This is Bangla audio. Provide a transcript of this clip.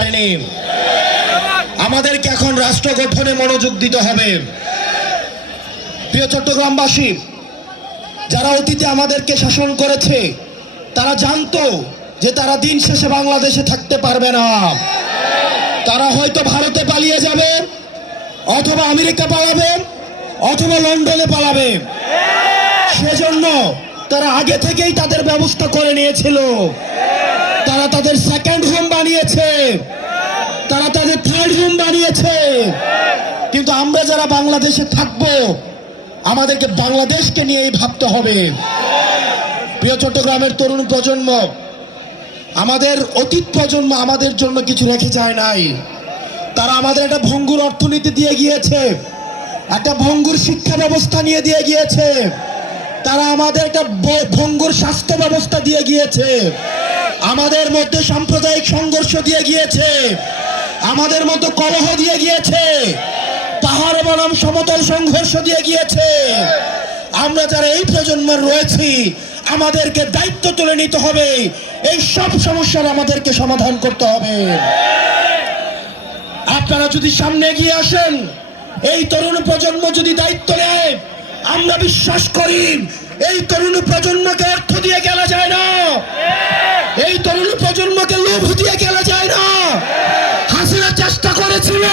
পারেনি। আমাদেরকে এখন রাষ্ট্র গঠনে মনোযোগ দিতে হবে। প্রিয় চট্টগ্রামবাসী, যারা অতীতে আমাদেরকে শাসন করেছে তারা জানতো যে তারা দিন শেষে বাংলাদেশে থাকতে পারবে না। তারা হয়তো ভারতে পালিয়ে যাবে, অথবা আমেরিকা পালাবে, অথবা লন্ডনে পালাবে। সেজন্য তারা আগে থেকেই তাদের ব্যবস্থা করে নিয়েছিল। তারা তাদের সেকেন্ড হোম বানিয়েছে, তারা তাদের থার্ড হোম বানিয়েছে। কিন্তু আমরা যারা বাংলাদেশে থাকবো, আমাদেরকে বাংলাদেশকে নিয়েই ভাবতে হবে। প্রিয় চট্টগ্রামের তরুণ প্রজন্ম, আমাদের অতীত প্রজন্ম আমাদের জন্য কিছু রেখে যায় নাই। তারা আমাদের একটা ভঙ্গুর অর্থনীতি দিয়ে গিয়েছে, একটা ভঙ্গুর শিক্ষা ব্যবস্থা নিয়ে দিয়ে গিয়েছে, তারা আমাদের একটা ভঙ্গুর স্বাস্থ্য ব্যবস্থা দিয়ে গিয়েছে, আমাদের মধ্যে সাম্প্রদায়িক সংঘর্ষ দিয়ে গিয়েছে, আমাদের মধ্যে কলহ দিয়ে গিয়েছে, পাহাড় বনাম সমতল সংঘর্ষ দিয়ে গিয়েছে। আমরা যারা এই প্রজন্মের রয়েছি, আমাদেরকে দায়িত্ব তুলে নিতে হবে। এই সব সমস্যার আমাদেরকে সমাধান করতে হবে। আপনারা যদি সামনে এগিয়ে আসেন, এই তরুণ প্রজন্ম যদি দায়িত্ব নেয়, আমরা বিশ্বাস করি এই তরুণ প্রজন্মকে অর্থ দিয়ে গেলা যায় না, এই তরুণ প্রজন্মকে লোভ দিয়ে গেলা যায় না। হাসিনা চেষ্টা করেছিল